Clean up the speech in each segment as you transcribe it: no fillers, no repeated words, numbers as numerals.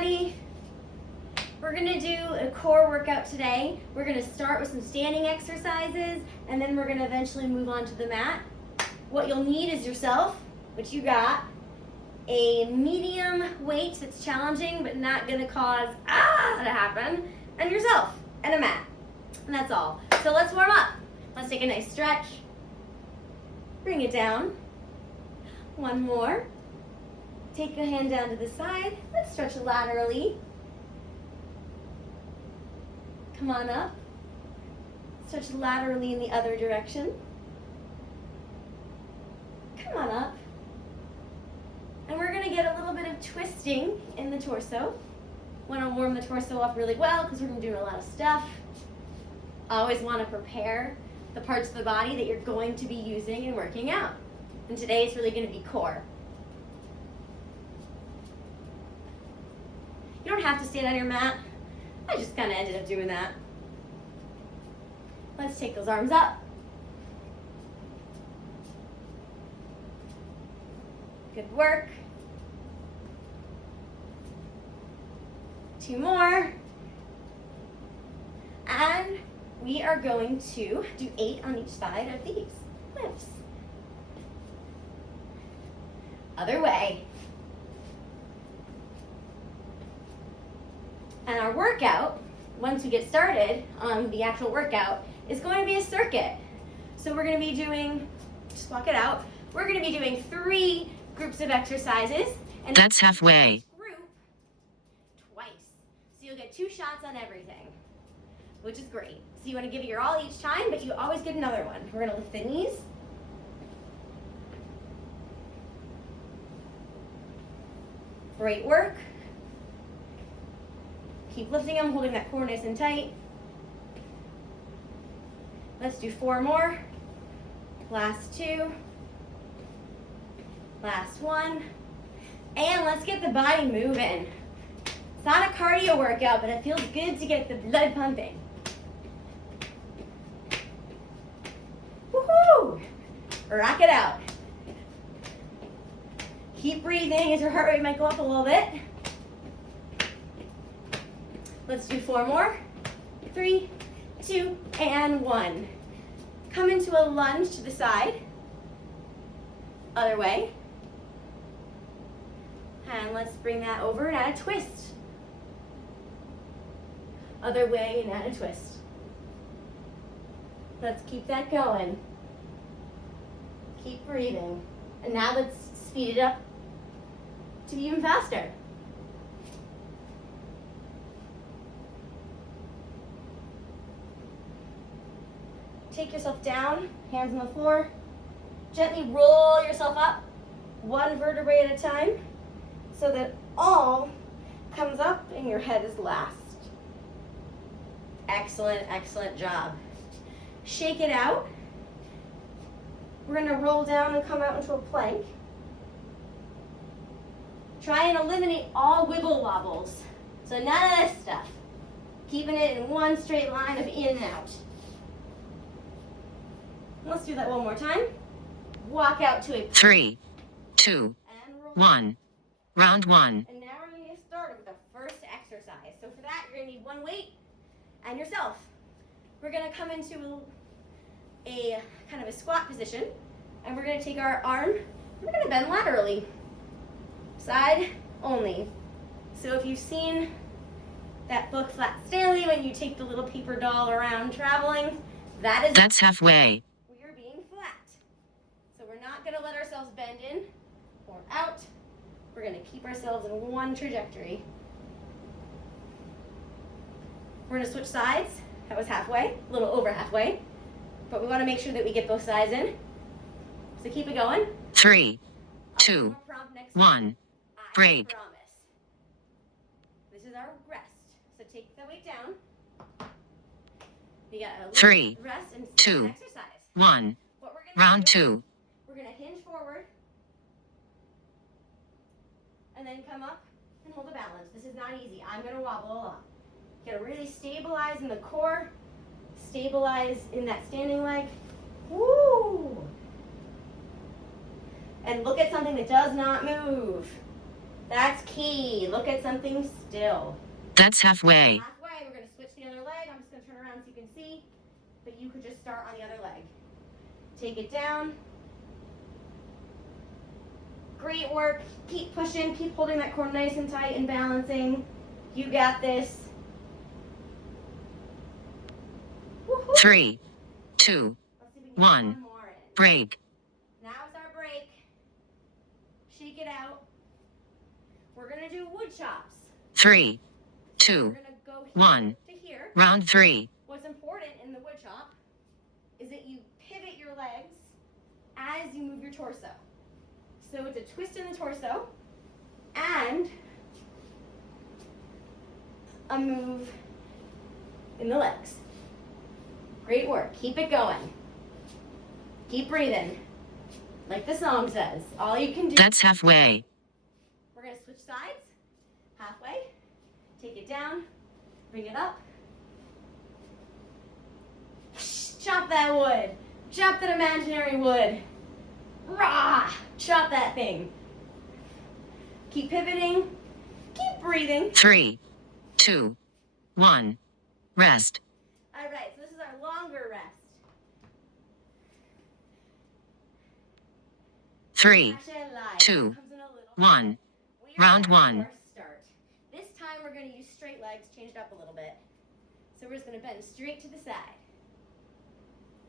everybody. We're gonna do a core workout today. We're gonna start with some standing exercises, and then we're gonna eventually move on to the mat. What you'll need is yourself, which you got, a medium weight that's challenging but not gonna cause to happen, and yourself, and a mat. And that's all. So let's warm up. Let's take a nice stretch. Bring it down. One more. Take the hand down to the side. Let's stretch laterally. Come on up. Stretch laterally in the other direction. Come on up. And we're going to get a little bit of twisting in the torso. Want to warm the torso up really well because we're going to do a lot of stuff. Always want to prepare the parts of the body that you're going to be using and working out. And today it's really going to be core. You don't have to stand on your mat. I just kind of ended up doing that. Let's take those arms up. Good work. 2 more. And we are going to do 8 on each side of these lifts. Other way. And our workout, once we get started on the actual workout, is going to be a circuit. So we're going to be doing, just walk it out, we're going to be doing 3 groups of exercises. And that's halfway. Group twice. So you'll get 2 shots on everything, which is great. So you want to give it your all each time, but you always get another one. We're going to lift the knees. Great work. Keep lifting them, holding that core nice and tight. Let's do 4 more. Last 2. Last 1. And let's get the body moving. It's not a cardio workout, but it feels good to get the blood pumping. Woohoo! Rock it out. Keep breathing as your heart rate might go up a little bit. Let's do 4 more. 3, 2, and 1. Come into a lunge to the side. Other way. And let's bring that over and add a twist. Other way and add a twist. Let's keep that going. Keep breathing. And now let's speed it up to be even faster. Take yourself down, hands on the floor. Gently roll yourself up, 1 vertebrae at a time, so that all comes up and your head is last. Excellent, excellent job. Shake it out. We're going to roll down and come out into a plank. Try and eliminate all wiggle wobbles. So none of this stuff. Keeping it in one straight line of in and out. Let's do that one more time. Walk out to a 3, 2, 1. Round 1. And now we're going to get started with the first exercise. So for that, you're going to need 1 weight and yourself. We're going to come into a kind of a squat position, and we're going to take our arm, we're going to bend laterally. Side only. So if you've seen that book Flat Stanley, when you take the little paper doll around traveling, that's halfway. Not going to let ourselves bend in or out. We're going to keep ourselves in one trajectory. We're going to switch sides. That was halfway, a little over halfway. But we want to make sure that we get both sides in. So keep it going. 3, 2, 1. Break. I promise. This is our rest. So take the weight down. You got a 3, rest and 2, exercise. 1. Round 2. We're going to hinge forward and then come up and hold a balance. This is not easy. I'm going to wobble a lot. You got to really stabilize in the core, stabilize in that standing leg. Woo! And look at something that does not move. That's key. Look at something still. That's halfway. Halfway, we're going to switch the other leg. I'm just going to turn around so you can see. But you could just start on the other leg. Take it down. Great work. Keep pushing. Keep holding that core nice and tight and balancing. You got this. Woo-hoo. 3, 2, Let's see if we can get 1. one more in. Break. Now is our break. Shake it out. We're going to do wood chops. 3, We're 2, going to go here 1. to here. Round 3. What's important in the wood chop is that you pivot your legs as you move your torso. So it's a twist in the torso and a move in the legs. Great work. Keep it going. Keep breathing. Like the song says, all you can do. That's halfway. We're going to switch sides. Halfway. Take it down. Bring it up. Chop that wood. Chop that imaginary wood. Rah! Chop that thing. Keep pivoting. Keep breathing. 3, 2, 1. Rest. All right, so this is our longer rest. 3, Actually, I lied. 2, It comes in a little 1. We are Round back to 1. our start. This time we're going to use straight legs, change it up a little bit. So we're just going to bend straight to the side.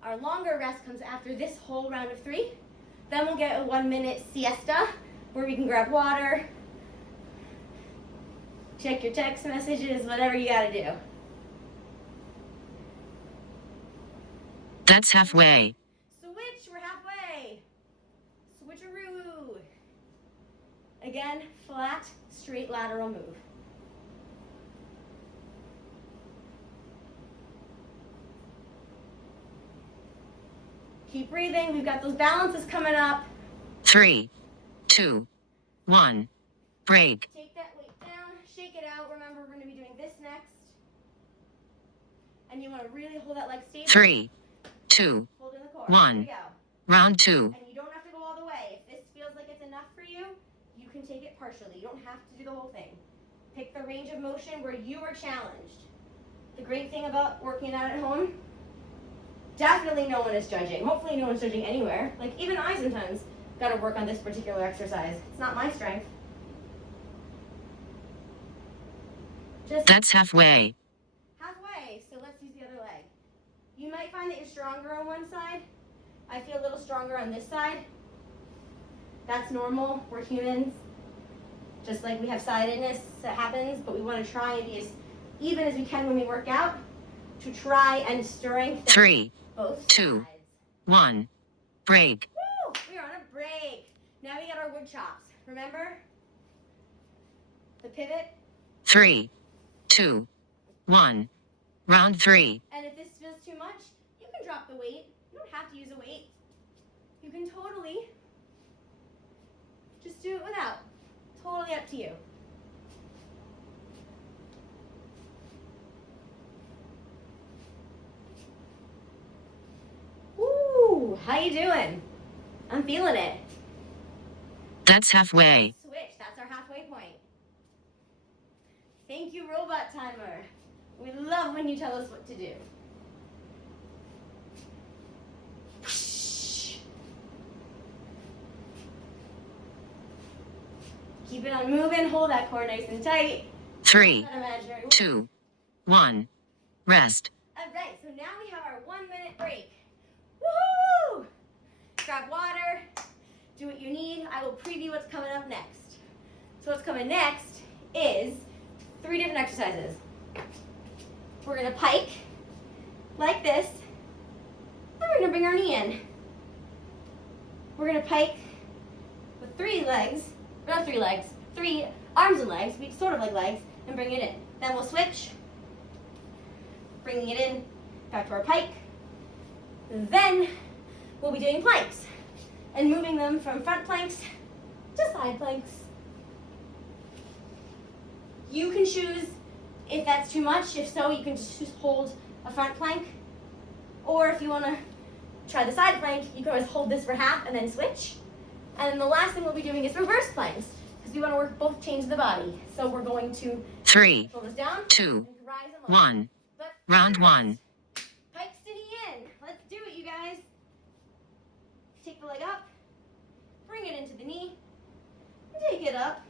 Our longer rest comes after this whole round of 3. Then we'll get a 1-minute siesta where we can grab water, check your text messages, whatever you got to do. That's halfway. Switch, we're halfway. Switcheroo. Again, flat, straight lateral move. Keep breathing. We've got those balances coming up. 3, 2, 1. Break. Take that weight down, shake it out. Remember, we're going to be doing this next. And you want to really hold that leg stable. 3, 2, Hold in the core. 1. Here we go. Round 2. And you don't have to go all the way. If this feels like it's enough for you, you can take it partially. You don't have to do the whole thing. Pick the range of motion where you are challenged. The great thing about working out at home, definitely no one is judging. Hopefully no one's judging anywhere. Like even I sometimes got to work on this particular exercise. It's not my strength. Just That's halfway. halfway, so let's use the other leg. You might find that you're stronger on one side. I feel a little stronger on this side. That's normal. We're humans. Just like we have sidedness that happens, but we want to try and be as even as we can when we work out to try and strengthen 3, both 2. sides. 1. Break. Woo! We are on a break. Now we got our wood chops. Remember? The pivot. 3, 2, 1. Round 3. And if this feels too much, you can drop the weight. You don't have to use a weight. You can totally just do it without. Totally up to you. Woo! How you doing? I'm feeling it. That's halfway. Switch. That's our halfway point. Thank you, Robot Timer. We love when you tell us what to do. Keep it on moving. Hold that core nice and tight. 3, That imaginary. 2, 1. Rest. All right, so now we have our 1-minute break. Woohoo! Grab water. Do what you need. I will preview what's coming up next. So what's coming next is 3 different exercises. We're gonna pike like this. Then we're gonna bring our knee in. We're gonna pike with 3 legs, not 3 legs, 3 arms and legs, sort of like legs, and bring it in. Then we'll switch, bringing it in, back to our pike. Then we'll be doing planks and moving them from front planks to side planks. You can choose if that's too much. If so, you can just hold a front plank. Or if you want to try the side plank, you can always hold this for half and then switch. And then the last thing we'll be doing is reverse planks, because because we want to work both chains of the body. So we're going to 3, shoulders down, 2, and rise and lower. 1. But Round first, 1. Pike to knee in. Let's do it, you guys. Take the leg up, bring it into the knee, and take it up.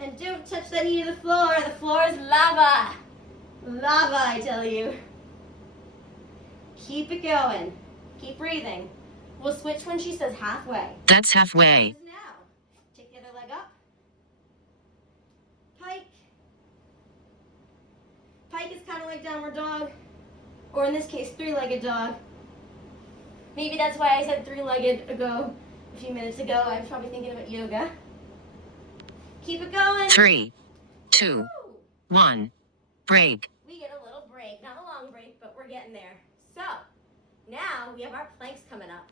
And don't touch that knee to the floor. The floor is lava. Lava, I tell you. Keep it going. Keep breathing. We'll switch when she says halfway. That's halfway. This is now. Take the other leg up. Pike. Pike is kind of like downward dog, or in this case, three-legged dog. Maybe that's why I said three-legged a few minutes ago. I was probably thinking about yoga. Keep it going. 3, 2, Woo. 1. Break. We get a little break. Not a long break, but we're getting there. So, now we have our planks coming up.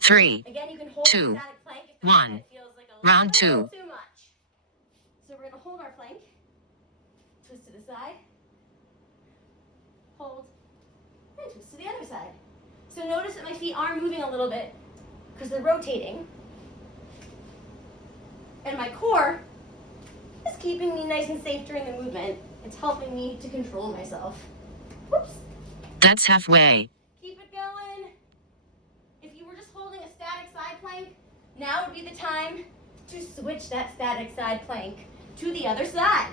3, Again, you can hold 2, a static plank if the 1. movement feels like a Round little 2. too much. So we're going to hold our plank. Twist to the side. Hold. And twist to the other side. So notice that my feet are moving a little bit because they're rotating. And my core is keeping me nice and safe during the movement. It's helping me to control myself. Whoops. That's halfway. Keep it going. If you were just holding a static side plank, now would be the time to switch that static side plank to the other side.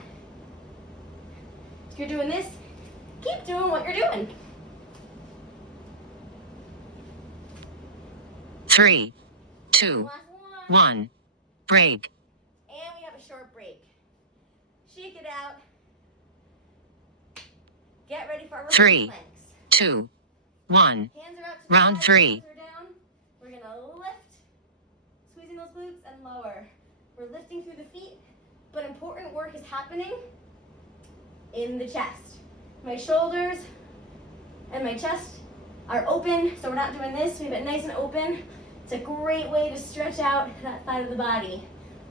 If you're doing this, keep doing what you're doing. 3, 2, Last one. 1. Break. And we have a short break. Shake it out. Get ready for our reverse 3, planks. 2, 1. Hands are out to the Round side, 3. hands are down. We're gonna lift, squeezing those glutes and lower. We're lifting through the feet, but important work is happening in the chest. My shoulders and my chest are open, so we're not doing this. We have it nice and open. It's a great way to stretch out that side of the body.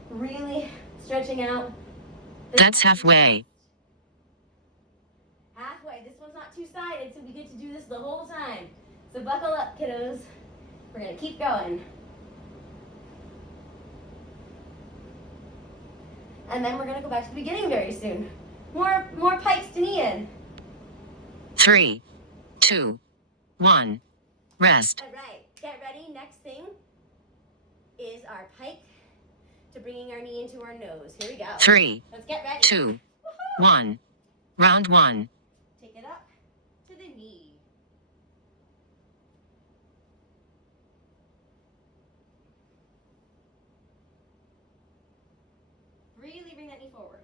Really stretching out. That's halfway. Halfway. This one's not two-sided, so we get to do this the whole time. So buckle up, kiddos. We're gonna keep going. And then we're gonna go back to the beginning very soon. More pikes to knee in. 3, 2, 1. Rest. All right, get ready. Next thing is our pike to bringing our knee into our nose. Here we go. 3, Let's get ready. 2, Woohoo! 1. Round 1. Take it up to the knee. Really bring that knee forward.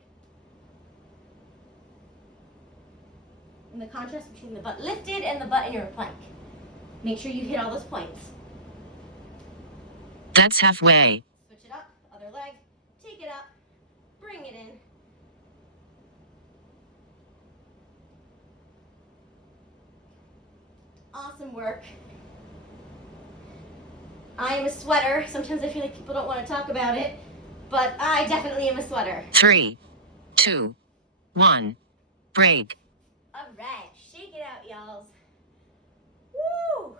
And the contrast between the butt lifted and the butt in your plank. Make sure you hit all those points. That's halfway. Switch it up, other leg, take it up, bring it in. Awesome work. I am a sweater. Sometimes I feel like people don't want to talk about it, but I definitely am a sweater. 3, 2, 1. Break. All right, shake it out, y'alls. Woo!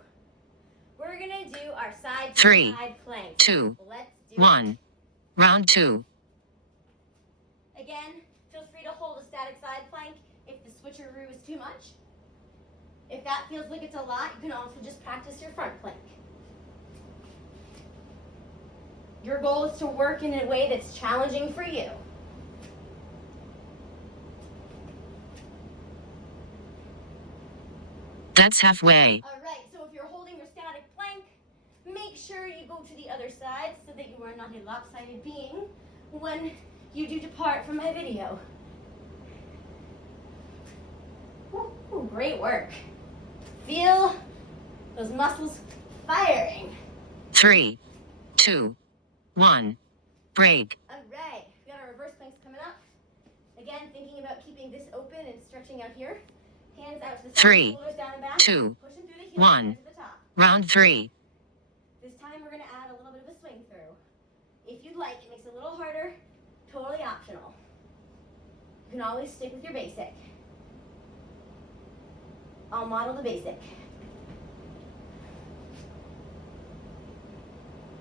We're gonna do our side to 3, side plank. 2, Let's do 1. Round 2. it. Again, feel free to hold a static side plank if the switcheroo is too much. If that feels like it's a lot, you can also just practice your front plank. Your goal is to work in a way that's challenging for you. That's halfway. All right, so if you're holding your static plank, make sure you go to the other side so that you are not a lopsided being when you do depart from my video. Woo, great work. Feel those muscles firing. 3, 2, 1. Break. All right, we got our reverse planks coming up. Again, thinking about keeping this open and stretching out here. Hands out to the side, 3, shoulders down and back. 2, Pushing through the heels, 1. hands to the top. Round 3. This time we're going to add a little bit of a swing through. If you'd like, it makes it a little harder, totally optional. You can always stick with your basic. I'll model the basic.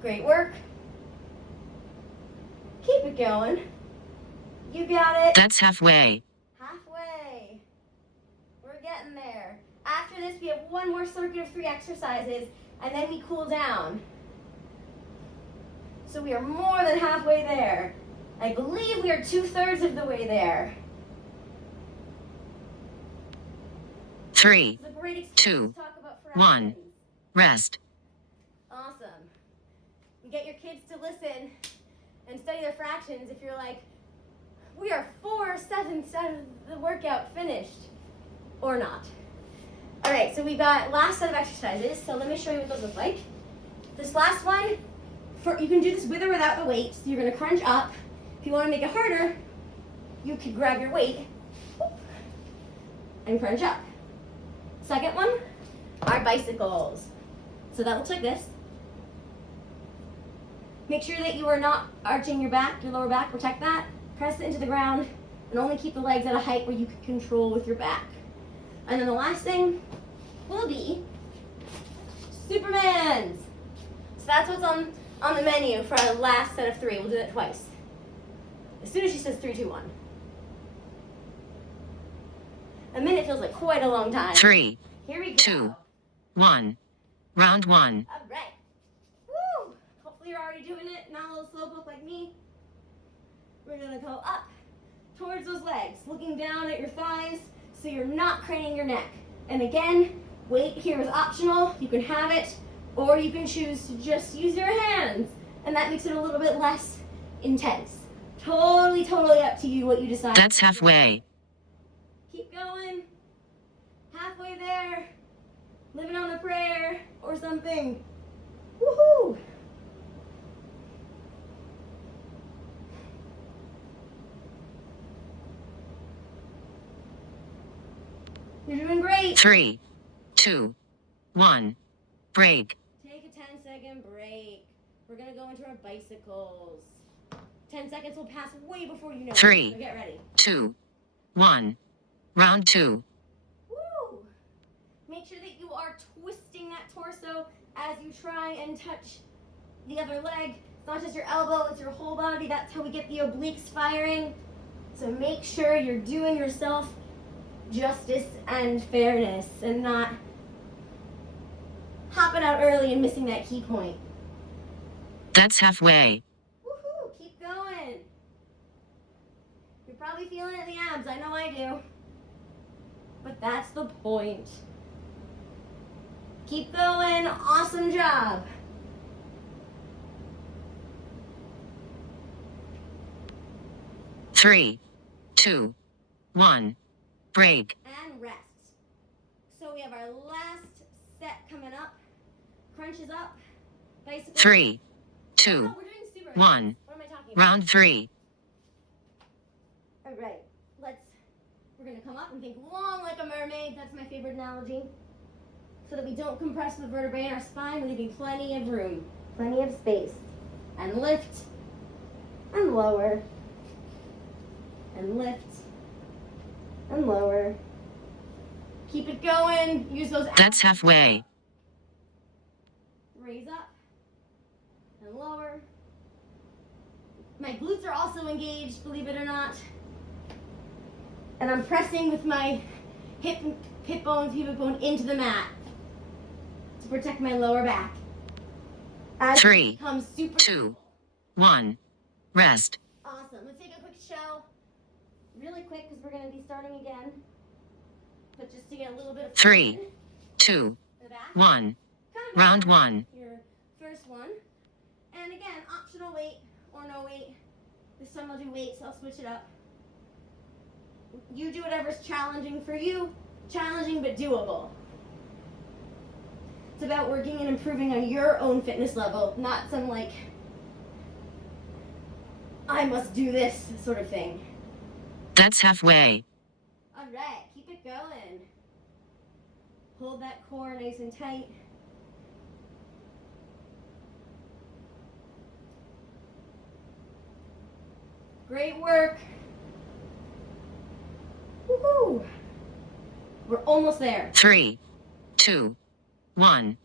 Great work. it going. You got it. That's halfway. Halfway. We're getting there. After this, we have one more circuit of 3 exercises, and then we cool down. So we are more than halfway there. I believe we are 2/3 of the way there. 3, It's a great excuse 2, to talk about 1. fractions. Rest. Awesome. You get your kids to listen and study their fractions if you're like, we are 4/7 out of the workout finished. Or not. All right, so we got last set of exercises. So let me show you what those look like. This last one, you can do this with or without the weight. So you're gonna crunch up. If you wanna make it harder, you can grab your weight and crunch up. Second one are bicycles. So that looks like this. Make sure that you are not arching your back, your lower back, protect that. Press it into the ground and only keep the legs at a height where you can control with your back. And then the last thing will be Supermans. So that's what's on the menu for our last set of 3. We'll do that twice. As soon as she says 3, 2, 1. A minute feels like quite a long time. 3, Here we go. 2, 1. Round 1. All right. Woo! Hopefully you're already doing it. Not a little slowpoke like me. We're gonna go up towards those legs, looking down at your thighs so you're not craning your neck. And again, weight here is optional. You can have it, or you can choose to just use your hands, and that makes it a little bit less intense. Totally up to you what you decide. That's halfway. Keep going. Halfway there. Living on a prayer or something. Woohoo! You're doing great. 3, 2, 1. Break. Take a 10-second break. We're gonna go into our bicycles. 10 seconds will pass way before you know it. 3, So get ready. 2, 1. Round 2. Woo! Make sure that you are twisting that torso as you try and touch the other leg. It's not just your elbow, it's your whole body. That's how we get the obliques firing. So make sure you're doing yourself justice and fairness and not hopping out early and missing that key point. That's halfway. Woohoo! Keep going. You're probably feeling it in the abs. I know I do. But that's the point. Keep going. Awesome job. Three, 2, 1. Break. And rest. So we have our last set coming up. Crunches up. Bicycle. 3, 2, Oh, we're doing super 1. What am I talking about? Round 3. All right. We're going to come up and think long like a mermaid. That's my favorite analogy. So that we don't compress the vertebrae in our spine, leaving plenty of room, plenty of space. And lift. And lower. And lift. And lower. Keep it going. Use those abs. That's halfway. Raise up. And lower. My glutes are also engaged, believe it or not. And I'm pressing with my hip bone, pubic bone into the mat to protect my lower back. As 3, it becomes super 2, 1. Rest. awesome. Let's take a quick show. Really quick because we're going to be starting again. But just to get a little bit of 3, fun 2, in the back. 1. Come Round back. 1. Your first one. And again, optional weight or no weight. This time I'll do weight, so I'll switch it up. You do whatever's challenging for you. Challenging but doable. It's about working and improving on your own fitness level, not some like, I must do this sort of thing. That's halfway. Alright, keep it going. Hold that core nice and tight. Great work. Woohoo! We're almost there. 3, 2, 1.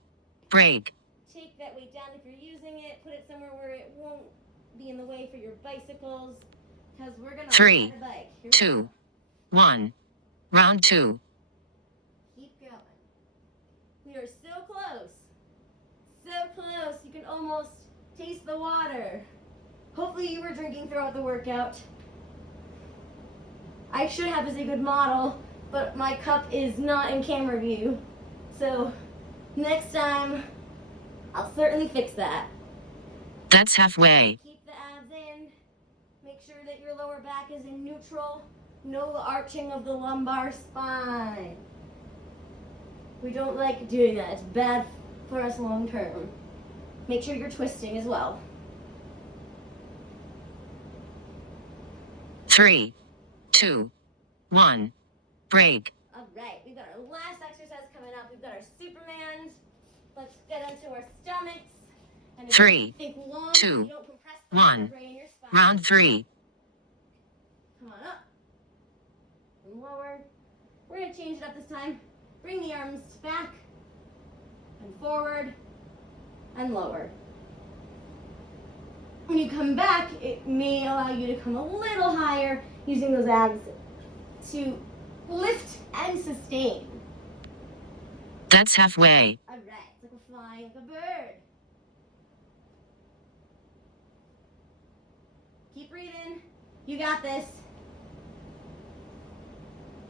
Break. Take that weight down if you're using it. Put it somewhere where it won't be in the way for your bicycles, because we're gonna 3, ride a bike. Here we 2, go. 1. Round 2. Keep going. We are so close. So close. You can almost taste the water. Hopefully you were drinking throughout the workout. I should have as a good model, but my cup is not in camera view. So next time, I'll certainly fix that. That's halfway. Keep the abs in. Make sure that your lower back is in neutral. No arching of the lumbar spine. We don't like doing that. It's bad for us long term. Make sure you're twisting as well. 3, 2, 1. Break. All right, we've got our last exercise coming up. We've got our Supermans. Let's get into our stomachs. And if 3, you think long, 2, you don't compress the 1. vertebrae in your spine. Round 3. Come on up. And lower. We're going to change it up this time. Bring the arms back and forward and lower. When you come back, it may allow you to come a little higher using those abs to lift and sustain. That's halfway. All right, it's like we're flying like a bird. Keep breathing. You got this.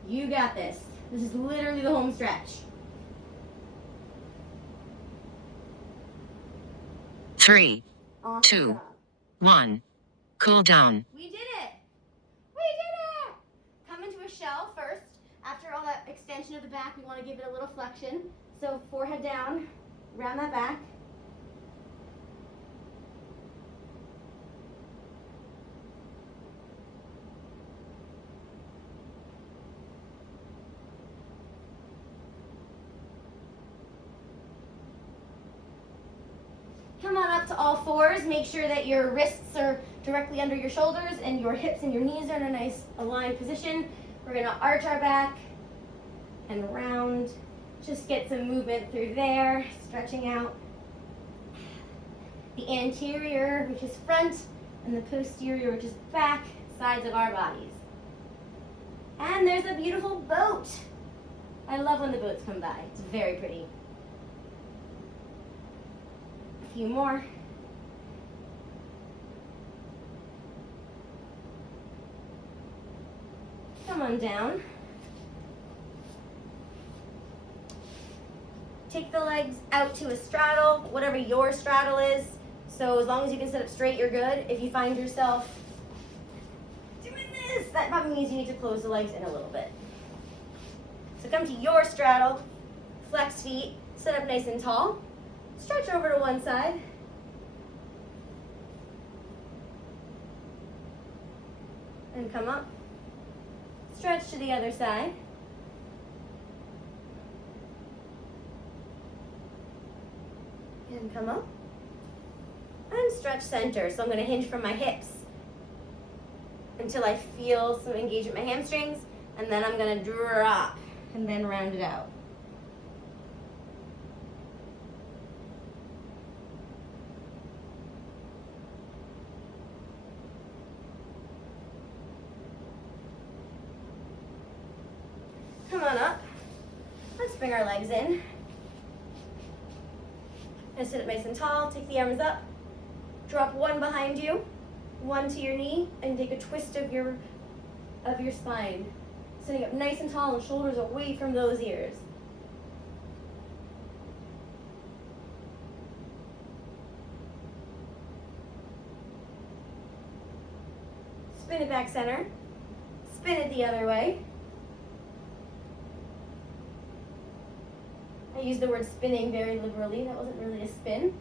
You got this. This is literally the home stretch. 3, Awesome 2, job. 1. Cool down. We did it. We did it. Come into a shell first. After all that extension of the back, we want to give it a little flexion. So forehead down, round that back. Come on up to all fours. Make sure that your wrists are directly under your shoulders and your hips and your knees are in a nice aligned position. We're going to arch our back and round. Just get some movement through there, stretching out the anterior, which is front, and the posterior, which is back sides of our bodies. And there's a beautiful boat. I love when the boats come by. It's very pretty. A few more. Come on down. Take the legs out to a straddle, whatever your straddle is. So as long as you can sit up straight, you're good. If you find yourself doing this, that probably means you need to close the legs in a little bit. So come to your straddle, flex feet, sit up nice and tall, stretch over to one side. And come up. Stretch to the other side. And come up. And stretch center. So I'm going to hinge from my hips until I feel some engagement in my hamstrings. And then I'm going to drop and then round it out. Come on up. Let's bring our legs in. And sit up nice and tall. Take the arms up. Drop one behind you, one to your knee, and take a twist of your spine. Sitting up nice and tall and shoulders away from those ears. Spin it back center. Spin it the other way. I use the word spinning very liberally. That wasn't really a spin,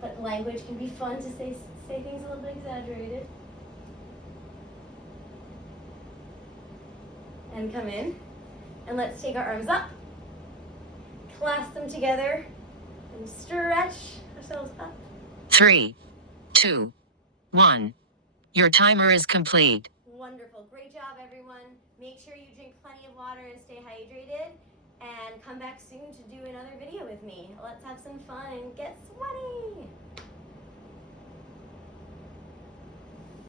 but language can be fun to say things a little bit exaggerated. And come in. And let's take our arms up, clasp them together, and stretch ourselves up. 3, 2, 1. Your timer is complete. Wonderful. Great job, everyone. Make sure you drink plenty of water and stay hydrated. And come back soon to do another video with me. Let's have some fun and get sweaty.